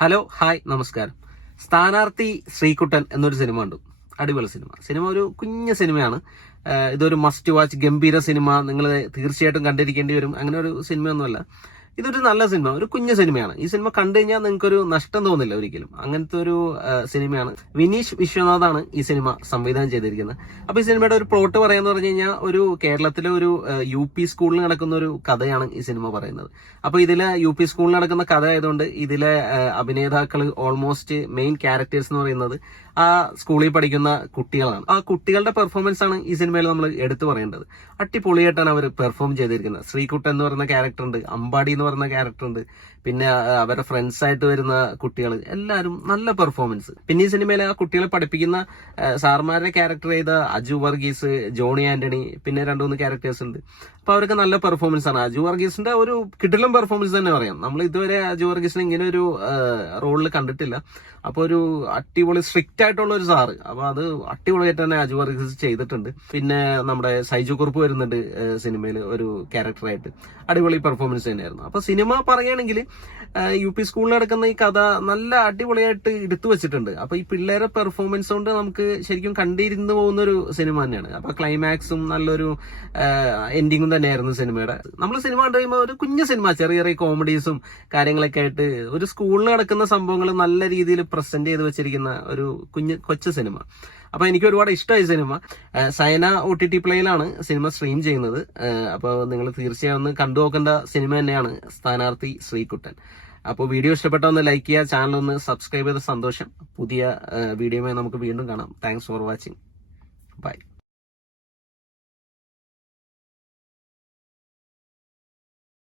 Hello hi നമസ്കാരം. സ്ഥാനാർത്ഥി ശ്രീകുട്ടൻ എന്നൊരു സിനിമ ഉണ്ട്. അടിപൊളി സിനിമ ഒരു കുഞ്ഞ സിനിമയാണ്. ഇതൊരു മസ്റ്റ് വാച്ച് ഗംഭീര സിനിമ. നിങ്ങൾ തീർച്ചയായിട്ടും കണ്ടിരിക്കേണ്ടി വരും. അങ്ങനെ ഒരു സിനിമയൊന്നുമല്ല, ഇതൊരു നല്ല സിനിമ, ഒരു കുഞ്ഞു സിനിമയാണ്. ഈ സിനിമ കണ്ടു കഴിഞ്ഞാൽ നിങ്ങൾക്കൊരു നഷ്ടം തോന്നില്ല ഒരിക്കലും. അങ്ങനത്തെ ഒരു സിനിമയാണ്. വിനീഷ് വിശ്വനാഥാണ് ഈ സിനിമ സംവിധാനം ചെയ്തിരിക്കുന്നത്. അപ്പൊ ഈ സിനിമയുടെ ഒരു പ്ലോട്ട് പറയാന്ന് പറഞ്ഞു കഴിഞ്ഞാൽ, ഒരു കേരളത്തിലെ ഒരു UP സ്കൂളിൽ നടക്കുന്ന ഒരു കഥയാണ് ഈ സിനിമ പറയുന്നത്. അപ്പൊ ഇതിലെ UP സ്കൂളിൽ നടക്കുന്ന കഥ ആയതുകൊണ്ട് ഇതിലെ അഭിനേതാക്കള് ഓൾമോസ്റ്റ് മെയിൻ ക്യാരക്ടേഴ്സ് എന്ന് പറയുന്നത് ആ സ്കൂളിൽ പഠിക്കുന്ന കുട്ടികളാണ്. ആ കുട്ടികളുടെ പെർഫോമൻസ് ആണ് ഈ സിനിമയിൽ നമ്മൾ എടുത്തു പറയേണ്ടത്. അടിപൊളിയായിട്ടാണ് അവർ പെർഫോം ചെയ്തിരിക്കുന്നത്. ശ്രീകുട്ടൻ എന്ന് പറയുന്ന ക്യാരക്ടർ ഉണ്ട്, അമ്പാടി എന്ന് പറയുന്ന ക്യാരക്ടർ ഉണ്ട്, പിന്നെ അവരുടെ ഫ്രണ്ട്സ് ആയിട്ട് വരുന്ന കുട്ടികൾ എല്ലാവരും നല്ല പെർഫോമൻസ്. പിന്നെ ഈ സിനിമയിൽ ആ കുട്ടികളെ പഠിപ്പിക്കുന്ന സാർമാരുടെ ക്യാരക്ടർ ചെയ്ത അജു വർഗീസ്, ജോണി ആന്റണി, പിന്നെ 2-3 ക്യാരക്ടേഴ്സ് ഉണ്ട്. അപ്പൊ അവരൊക്കെ നല്ല പെർഫോമൻസ് ആണ്. അജു വർഗീസിന്റെ ഒരു കിടിലൻ പെർഫോമൻസ് തന്നെ പറയാം. നമ്മൾ ഇതുവരെ അജു വർഗീസിനെ ഇങ്ങനെ ഒരു റോളിൽ കണ്ടിട്ടില്ല. അപ്പൊ ഒരു അടിപൊളി സ്ട്രിക്റ്റ് ആയിട്ടുള്ള ഒരു സാറ്. അപ്പൊ അത് അടിപൊളിയായിട്ട് തന്നെ അജു വർഗീസ് ചെയ്തിട്ടുണ്ട്. പിന്നെ നമ്മുടെ സൈജു കുറുപ്പ് വരുന്നുണ്ട് സിനിമയിൽ ഒരു ക്യാരക്ടറായിട്ട്. അടിപൊളി പെർഫോമൻസ് തന്നെയായിരുന്നു. അപ്പൊ സിനിമ പറയുകയാണെങ്കിൽ UP സ്കൂളിൽ നടക്കുന്ന ഈ കഥ നല്ല അടിപൊളിയായിട്ട് എടുത്തു വെച്ചിട്ടുണ്ട്. അപ്പൊ ഈ പിള്ളേരെ പെർഫോമൻസ് കൊണ്ട് നമുക്ക് ശരിക്കും കണ്ടിരുന്നു പോകുന്ന ഒരു സിനിമ തന്നെയാണ്. അപ്പൊ ക്ലൈമാക്സും നല്ലൊരു എൻഡിങ്ങും തന്നെയായിരുന്നു സിനിമയുടെ. നമ്മൾ സിനിമ കണ്ടു കഴിയുമ്പോൾ ഒരു കുഞ്ഞു സിനിമ, ചെറിയ ചെറിയ കോമഡീസും കാര്യങ്ങളൊക്കെ ആയിട്ട് ഒരു സ്കൂളിൽ നടക്കുന്ന സംഭവങ്ങൾ നല്ല രീതിയിൽ പ്രസന്റ് ചെയ്ത് വെച്ചിരിക്കുന്ന ഒരു കൊച്ചു സിനിമ. അപ്പൊ എനിക്ക് ഒരുപാട് ഇഷ്ടമായി സിനിമ. സൈന OTT പ്ലേയിലാണ് സിനിമ സ്ട്രീം ചെയ്യുന്നത്. അപ്പോൾ നിങ്ങൾ തീർച്ചയായും ഒന്ന് കണ്ടു നോക്കേണ്ട സിനിമ തന്നെയാണ് സ്ഥാനാർത്ഥി ശ്രീകുട്ടൻ. അപ്പോൾ വീഡിയോ ഇഷ്ടപ്പെട്ട ഒന്ന് ലൈക്ക് ചെയ്യുക, ചാനൽ ഒന്ന് സബ്സ്ക്രൈബ് ചെയ്ത സന്തോഷം. പുതിയ വീഡിയോയുമായി നമുക്ക് വീണ്ടും കാണാം. Thanks for watching. ബൈ.